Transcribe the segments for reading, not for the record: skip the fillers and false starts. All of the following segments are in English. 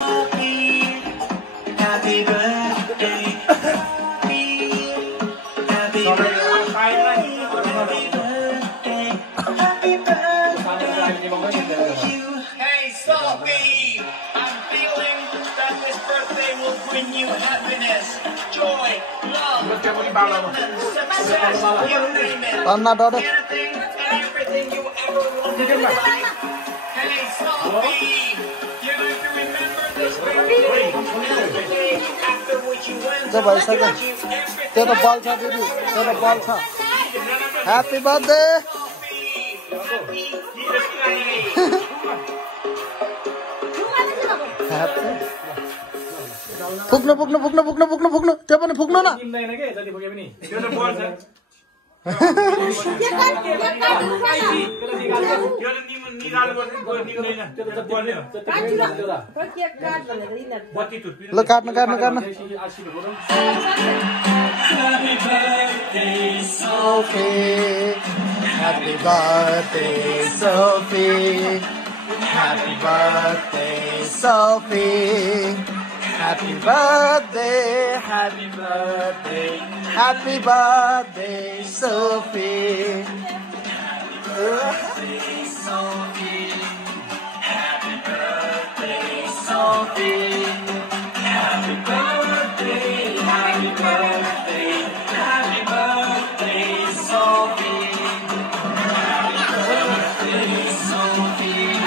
Happy birthday. Happy birthday. Hey, Sophie! I'm feeling that this birthday will bring you happiness, joy, love, success, you name it. Anything and everything you ever wanted in life. Hey, Sophie! You're going to remember this birthday as the day after which you went to live everything. Happy birthday! पुग्नु पुग्नु पुग्नु पुग्नु पुग्नु पुग्नु त्यो पनि पुग्नु न ल काट्नु काट्नु काट्नु Happy birthday Sophie Happy birthday Sophie Happy birthday Sophie Happy birthday, happy birthday, happy birthday, Sophie. Happy birthday, Sophie. Happy birthday, Sophie. Happy birthday, happy birthday, happy birthday, Sophie. Happy birthday, Sophie.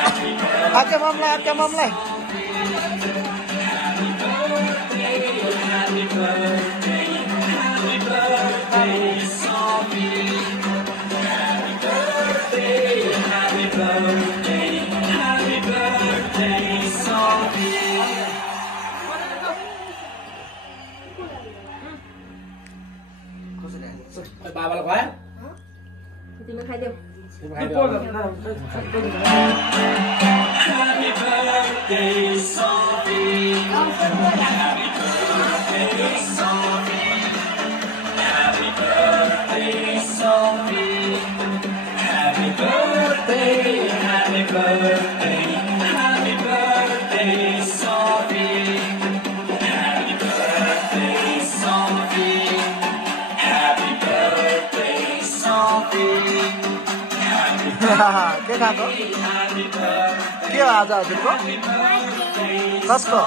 Happy birthday. Acha mamla. Happy birthday, Sophie. Happy birthday, happy birthday, happy birthday, Sophie. बाबालाई खुवाए? तिमी खाइदेऊ। Happy birthday, Sophie. Happy birthday, Sophie. Happy birthday, Sophie. Happy birthday, happy birthday, happy birthday, Sophie. Happy birthday, Sophie. Happy birthday, Sophie. के खाएको के हो आज हजुरको कसको